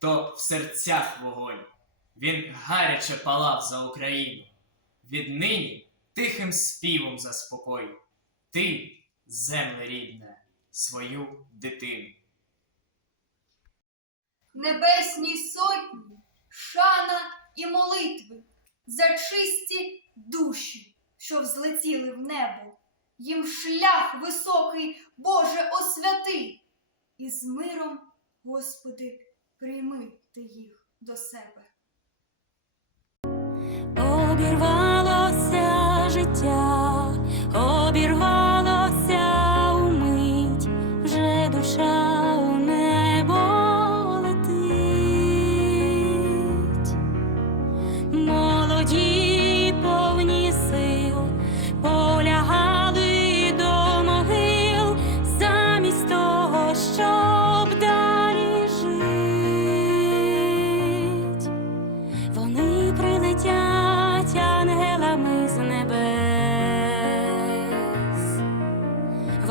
то в серцях вогонь. Він гаряче палав за Україну. Віднині тихим співом заспокой. Ти, земле рідне, свою дитину. Небесній сотні, шана і молитви за чисті душі, що взлетіли в небо. Їм шлях високий, Боже, освяти, і з миром, Господи, прийми ти їх до себе. Обірвалося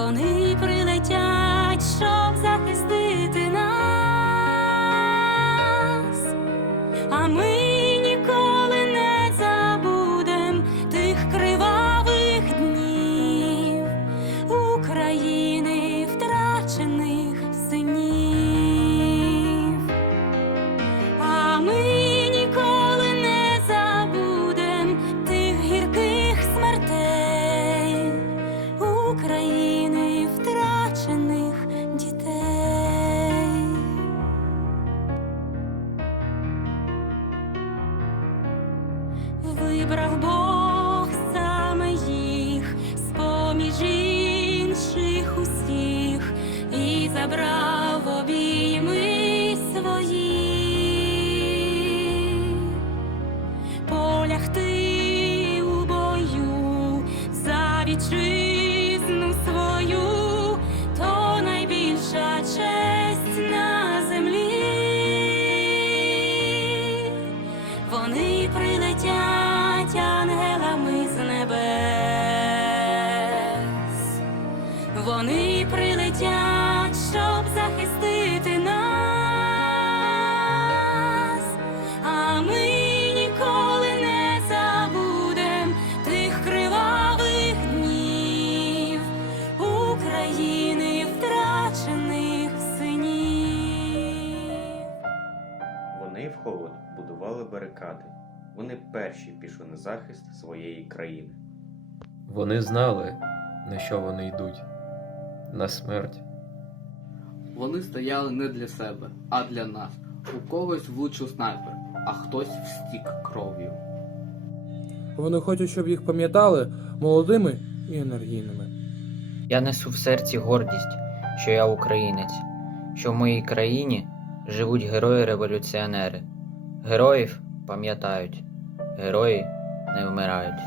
Вони прилетять, щоб захистити нас. А ми Вибрав Бог Вони прилетять, щоб захистити нас. А ми ніколи не забудем тих кривавих днів України втрачених синів. Вони в холод будували барикади. Вони перші пішли на захист своєї країни. Вони знали, на що вони йдуть на смерть. Вони стояли не для себе, а для нас. У когось влучив снайпер, а хтось встік кров'ю. Вони хочуть, щоб їх пам'ятали молодими і енергійними. Я несу в серці гордість, що я українець, що в моїй країні живуть герої-революціонери. Героїв пам'ятають, герої не вмирають.